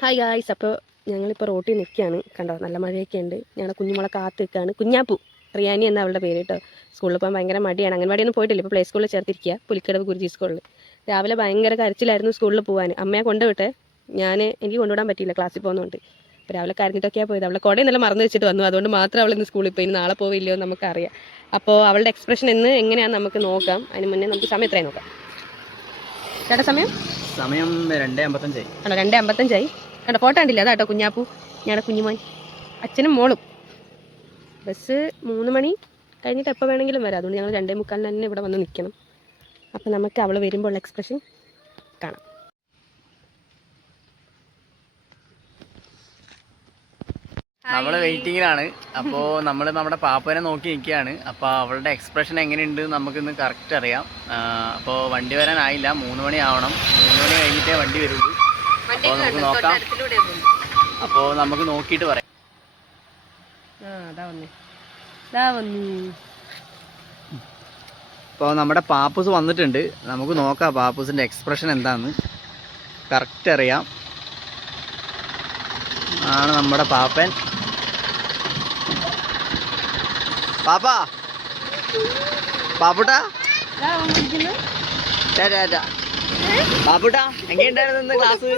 Hi guys, അപ്പോൾ ഞങ്ങളിപ്പോൾ റോട്ടിൽ നിൽക്കുകയാണ്. കണ്ടോ, നല്ല മഴയൊക്കെ ഉണ്ട്. ഞങ്ങളുടെ കുഞ്ഞുമോളെ കാത്ത് നിൽക്കുകയാണ്. കുഞ്ഞാപ്പു, റിയാനി എന്ന അവളുടെ പേര് കേട്ടോ. സ്കൂളിൽ പോകാൻ ഭയങ്കര മടിയാണ്. അംഗൻവാടിയൊന്നും പോയിട്ടില്ല, ഇപ്പോൾ പ്ലേ സ്കൂളിൽ ചേർത്തിരിക്കുക, പുലിക്കടവ് ഗുരുജി സ്കൂളിൽ. രാവിലെ ഭയങ്കര കരച്ചിലായിരുന്നു സ്കൂളിൽ പോകാൻ. അമ്മയെ കൊണ്ടുവിട്ടെ, എനിക്ക് കൊണ്ടുവിടാൻ പറ്റിയില്ല, ക്ലാസ്സിൽ പോകുന്നുണ്ട്. അപ്പോൾ രാവിലെ കരഞ്ഞിട്ടൊക്കെയാണ് പോയത്. അവളെ കുടയും നല്ല മറന്നു വെച്ചിട്ട് വന്നു. അതുകൊണ്ട് മാത്രം അവൾ ഇന്ന് സ്കൂളിൽ പോയി. ഇനി നാളെ പോവില്ലയോ എന്ന് നമുക്കറിയാം. അപ്പോൾ അവളുടെ എക്സ്പ്രഷൻ ഇന്ന് എങ്ങനെയാണെന്ന് നമുക്ക് നോക്കാം. അതിന് മുന്നേ നമുക്ക് സമയം എത്രയും നോക്കാം. ചേട്ടാ, സമയം 2:55 ആണോ? 2:55 കണ്ടോ, ഫോട്ടോ കണ്ടില്ല? അതാട്ടോ കുഞ്ഞാപ്പു, ഞങ്ങളുടെ കുഞ്ഞുമോൻ, അച്ഛനും മോളും. ബസ് 3 മണി കഴിഞ്ഞിട്ട് എപ്പോൾ വേണമെങ്കിലും വരാം. അതുകൊണ്ട് ഞങ്ങൾ 2:45 തന്നെ ഇവിടെ വന്ന് നിൽക്കണം. അപ്പം നമുക്ക് അവൾ വരുമ്പോൾ ഉള്ള എക്സ്പ്രഷൻ കാണാം. നമ്മൾ വെയിറ്റിങ്ങിലാണ്. അപ്പോൾ നമ്മൾ നമ്മുടെ പാപ്പനെ നോക്കി നിൽക്കുകയാണ്. അപ്പോൾ അവളുടെ എക്സ്പ്രഷൻ എങ്ങനെയുണ്ട് നമുക്കിന്ന് കറക്റ്റ് അറിയാം. അപ്പോൾ വണ്ടി വരാനായില്ല, 3 മണി ആവണം. 3 മണി കഴിഞ്ഞിട്ടേ വണ്ടി വരുള്ളൂ. അപ്പോൾ നമുക്ക് നോക്കാം. അപ്പോൾ നമുക്ക് നോക്കിയിട്ട് പറയാം. അപ്പോൾ നമ്മുടെ പാപ്പൂസ് വന്നിട്ടുണ്ട്. നമുക്ക് നോക്കാം പാപ്പൂസിൻ്റെ എക്സ്പ്രഷൻ എന്താണെന്ന് കറക്റ്റ് അറിയാം. ആണ് നമ്മുടെ പാപ്പൻ. പാപ്പാ, പാപ്പുട്ടാ, പാപ്പുട്ടാ, എങ്ങനെയുണ്ടായിരുന്നു ക്ലാസ്?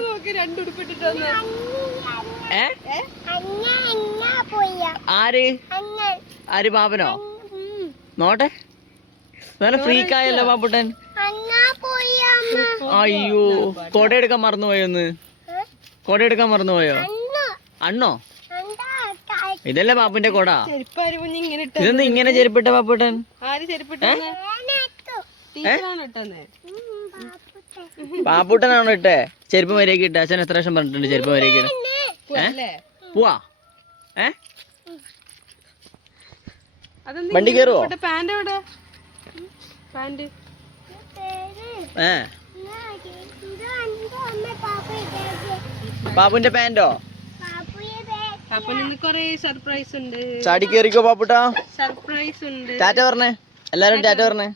ആര് പാപ്പനോ? നോട്ടെ, നല്ല ഫ്രീക്കായല്ലോ പാപ്പുട്ടൻ. അയ്യോ, കൊടയെടുക്കാൻ മറന്നുപോയോന്ന്? കൊടയെടുക്കാൻ മറന്നുപോയോ? അണ്ണോ, ഇതല്ലേ പാപ്പന്റെ കൊട? ഇതൊന്നും ഇങ്ങനെ ചെരുപ്പിട്ട പാപ്പുട്ടൻ? പാപ്പുട്ടനാണോ ഇട്ടേ? ചെരുപ്പ് വരെയൊക്കെ ഇട്ട? അച്ഛൻ എത്ര വർഷം പറഞ്ഞിട്ടുണ്ട് ചെരുപ്പ് വരെയൊക്കെ? പോവാ? വണ്ടി കയറുവോ? പാപ്പുന്റെ പാന്റോ? സർപ്രൈസ് ഉണ്ട്. ചാടി കേറിക്കോ പാപ്പുട്ടാ. സർപ്രൈസ് ഉണ്ട്. ടാറ്റ പറഞ്ഞേ, എല്ലാരും ടാറ്റ പറഞ്ഞേ.